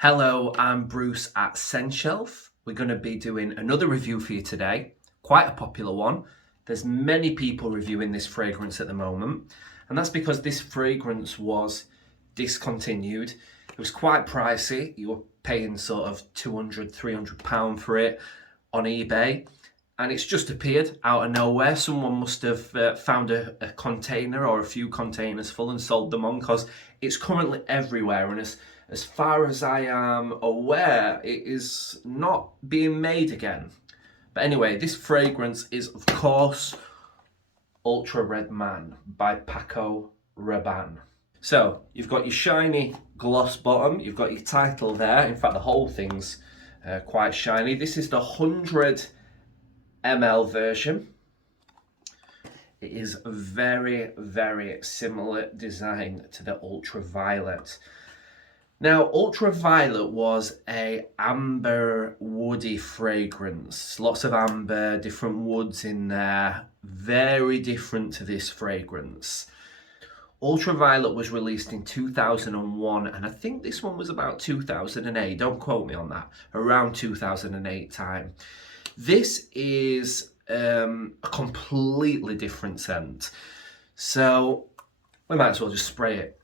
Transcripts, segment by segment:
Hello, I'm Bruce at Senshelf. We're going to be doing another review for you today, quite a popular one. There's many people reviewing this fragrance at the moment, and that's because this fragrance was discontinued. It was quite pricey. You were paying sort of £200, £300 for it on eBay, and it's just appeared out of nowhere. Someone must have found a container or a few containers full and sold them on, because it's currently everywhere, and as far as I am aware, it is not being made again. But anyway, this fragrance is, of course, Ultrared Man by Paco, Rabanne. So, you've got your shiny gloss bottom, you've got your title there. In fact, the whole thing's quite shiny. This is the 100 ml version. It is a very, very similar design to the Ultraviolet. Now, Ultraviolet was a amber woody fragrance. Lots of amber, different woods in there. Very different to this fragrance. Ultraviolet was released in 2001, and I think this one was about 2008. Don't quote me on that. Around 2008 time. This is a completely different scent. So we might as well just spray it.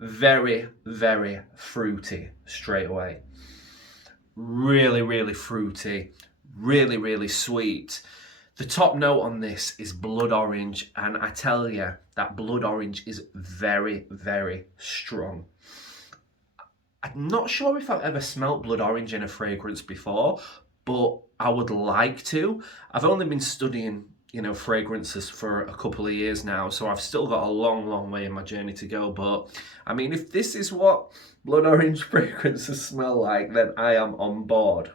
Very, very fruity straight away. Really, really fruity. Really, really sweet. The top note on this is blood orange, and I tell you, that blood orange is very, very strong. I'm not sure if I've ever smelt blood orange in a fragrance before, but I would like to. I've only been studying fragrances for a couple of years now, so I've still got a long way in my journey to go. But I mean, if this is what blood orange fragrances smell like, then I am on board.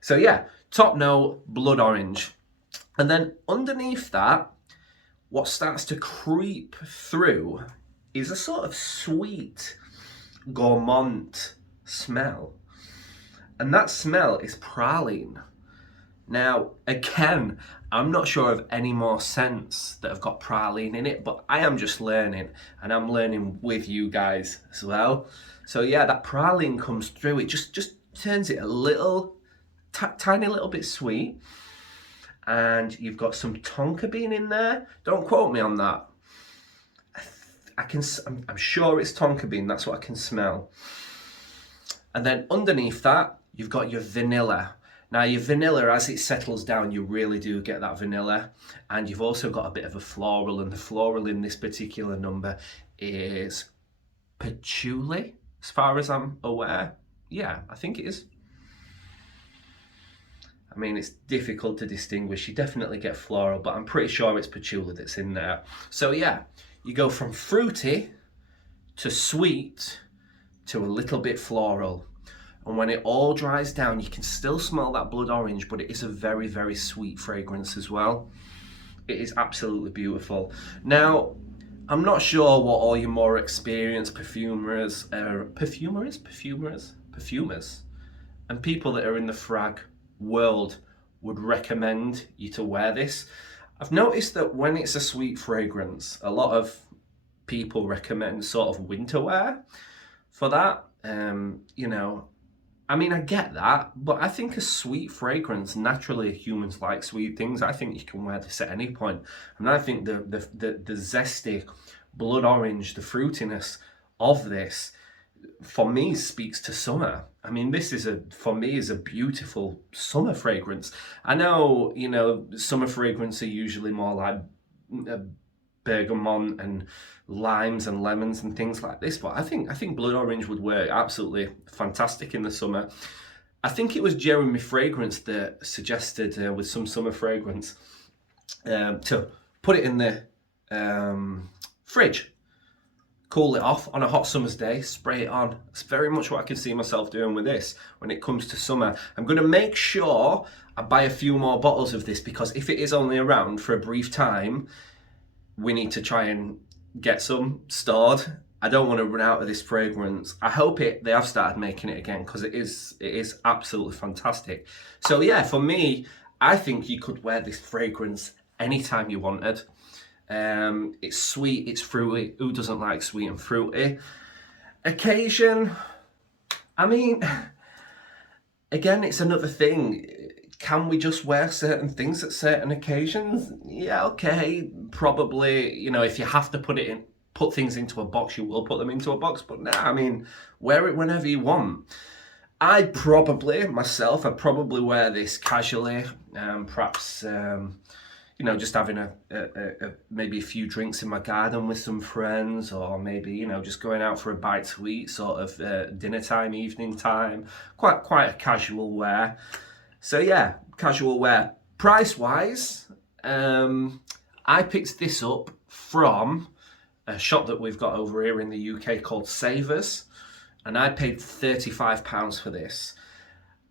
So yeah, top note, blood orange. And then underneath that, what starts to creep through is a sort of sweet, gourmand smell. And that smell is praline. Now, again, I'm not sure of any more scents that have got praline in it, but I am just learning, and I'm learning with you guys as well. So yeah, that praline comes through. It just turns it a little, tiny little bit sweet. And you've got some tonka bean in there. Don't quote me on that. I'm sure it's tonka bean. That's what I can smell. And then underneath that, you've got your vanilla. Now, your vanilla, as it settles down, you really do get that vanilla. And you've also got a bit of a floral, and the floral in this particular number is patchouli, as far as I'm aware. Yeah, I think it is. I mean, it's difficult to distinguish. You definitely get floral, but I'm pretty sure it's patchouli that's in there. So yeah, you go from fruity to sweet to a little bit floral. And when it all dries down, you can still smell that blood orange, but it is a very, very sweet fragrance as well. It is absolutely beautiful. Now, I'm not sure what all your more experienced perfumers, and people that are in the frag world would recommend you to wear this. I've noticed that when it's a sweet fragrance, a lot of people recommend sort of winter wear for that. I mean, I get that, but I think a sweet fragrance, naturally humans like sweet things. I think you can wear this at any point. And I think the zesty blood orange, the fruitiness of this, for me, speaks to summer. I mean, this is for me, is a beautiful summer fragrance. I know, summer fragrances are usually more like bergamot and limes and lemons and things like this, but I think blood orange would work absolutely fantastic in the summer. I think it was Jeremy Fragrance that suggested with some summer fragrance to put it in the fridge, cool it off on a hot summer's day, spray it on. It's very much what I can see myself doing with this when it comes to summer. I'm going to make sure I buy a few more bottles of this, because if it is only around for a brief time, we need to try and get some stored. I don't want to run out of this fragrance. I hope they have started making it again, because it is absolutely fantastic. So yeah, for me, I think you could wear this fragrance anytime you wanted. It's sweet, it's fruity. Who doesn't like sweet and fruity? Occasion, I mean, again, it's another thing. Can we just wear certain things at certain occasions? Yeah, okay, probably. You know, if you have to put things into a box, you will put them into a box. But nah, I mean, wear it whenever you want. I'd probably wear this casually, perhaps, you know, just having maybe a few drinks in my garden with some friends, or maybe, you know, just going out for a bite to eat, sort of dinner time, evening time. Quite a casual wear. So yeah, casual wear. Price wise, I picked this up from a shop that we've got over here in the UK called Savers, and I paid £35 for this.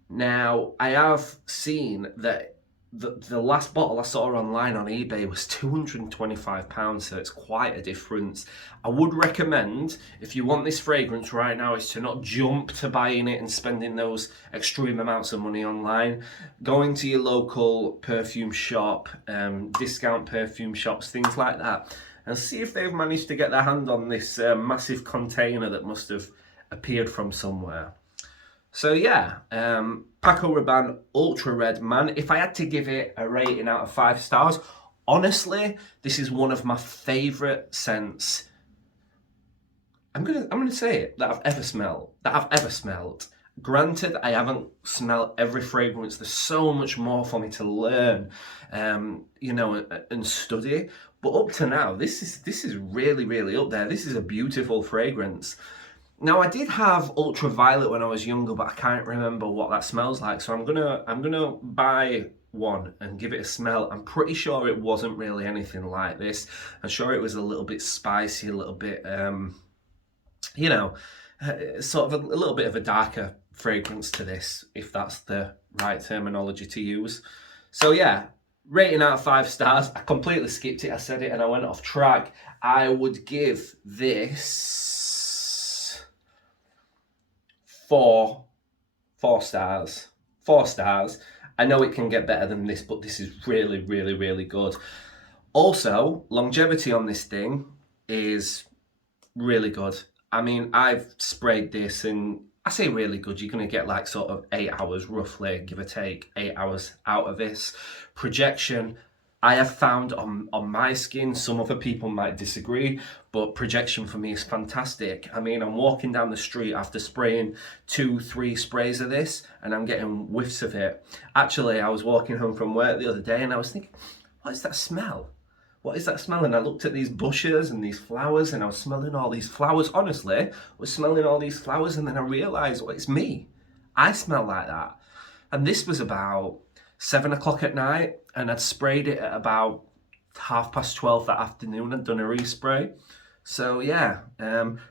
Now, I have seen that the last bottle I saw online on eBay was £225, so it's quite a difference. I would recommend, if you want this fragrance right now, is to not jump to buying it and spending those extreme amounts of money online. Going to your local perfume shop, discount perfume shops, things like that, and see if they've managed to get their hand on this massive container that must have appeared from somewhere. So yeah, Paco Rabanne Ultrared, man. If I had to give it a rating out of 5 stars, honestly, this is one of my favourite scents. I'm gonna say it, that I've ever smelled. Granted, I haven't smelled every fragrance. There's so much more for me to learn, you know, and study. But up to now, this is really, really up there. This is a beautiful fragrance. Now, I did have ultraviolet when I was younger, but I can't remember what that smells like. So I'm gonna buy one and give it a smell. I'm pretty sure it wasn't really anything like this. I'm sure it was a little bit spicy, a little bit, you know, sort of a little bit of a darker fragrance to this, if that's the right terminology to use. So yeah, rating out of 5 stars. I completely skipped it. I said it and I went off track. I would give this 4 stars. 4 stars. I know it can get better than this, but this is really, really, really good. Also, longevity on this thing is really good. I mean, I've sprayed this, and I say really good, you're going to get like sort of 8 hours roughly, give or take 8 hours out of this. Projection, I have found on my skin, some other people might disagree, but projection for me is fantastic. I mean, I'm walking down the street after spraying 2-3 sprays of this, and I'm getting whiffs of it. Actually, I was walking home from work the other day, and I was thinking, what is that smell? What is that smell? And I looked at these bushes and these flowers, and I was smelling all these flowers. Honestly, I was smelling all these flowers, and then I realised, well, it's me. I smell like that. And this was about 7 o'clock at night, and I'd sprayed it at about 12:30 that afternoon. I'd done a respray. So yeah,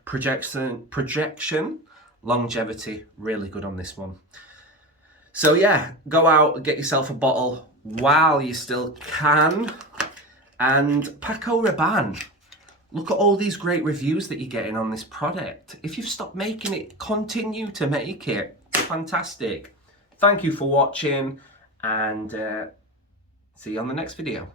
projection, longevity, really good on this one. So yeah, go out and get yourself a bottle while you still can. And Paco Rabanne, look at all these great reviews that you're getting on this product. If you've stopped making it, continue to make it. It's fantastic. Thank you for watching, and see you on the next video.